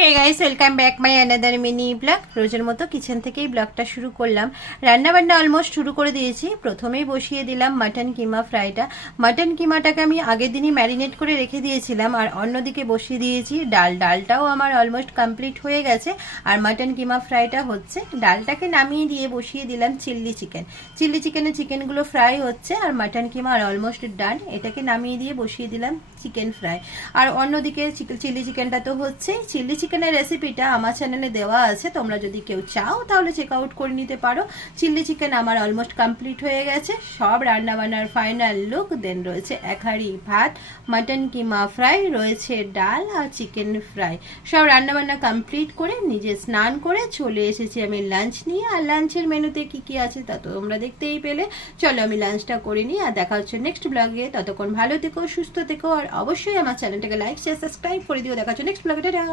Hey guys, welcome back my another mini blog. রোজের মতো kitchen থেকেই ব্লগটা শুরু করলাম। রান্নাবান্না অলমোস্ট শুরু করে দিয়েছি। প্রথমেই বসিয়ে দিলাম মাটন কিমা ফ্রাইটা। মাটন কিমাটাকে আমি আগের দিনই ম্যারিনেট করে রেখে দিয়েছিলাম, আর অন্যদিকে বসিয়ে দিয়েছি ডালটাও আমার অলমোস্ট কমপ্লিট হয়ে গেছে। আর মাটন কিমা ফ্রাইটা হচ্ছে। ডালটাকে নামিয়ে দিয়ে বসিয়ে দিলাম চিল্লি চিকেনগুলো ফ্রাই হচ্ছে, আর মাটন কিমা আর অলমোস্ট ডান। এটাকে নামিয়ে দিয়ে বসিয়ে দিলাম চিকেন ফ্রাই। আর অন্যদিকে চিলি চিকেনটা তো হচ্ছে। চিলি চিকেনের রেসিপিটা আমার চ্যানেলে দেওয়া আছে, তোমরা যদি কেউ চাও তাহলে চেক আউট করে নিতে পারো। চিলি চিকেন আমার অলমোস্ট কমপ্লিট হয়ে গেছে, সব রান্নাবান্নার ফাইনাল লুক। দেন রয়েছে এক হাঁড়ি ভাত, মাটন কিমা ফ্রাই, রয়েছে ডাল আর চিকেন ফ্রাই। সব রান্নাবান্না কমপ্লিট করে নিজে স্নান করে চলে এসেছি আমি লাঞ্চ নিয়ে। আর লাঞ্চের মেনুতে কি কি আছে তা তো তোমরা দেখতেই পেলে। চলো আমি লাঞ্চটা করে নিই, আর দেখা হচ্ছে নেক্সট ব্লগে। ততক্ষণ ভালো থেকো, সুস্থ থেকো, আর অবশ্যই আমার চ্যানেলটাকে লাইক শেয়ার সাবস্ক্রাইব করে দিও। দেখা হচ্ছে নেক্সট ব্লগে।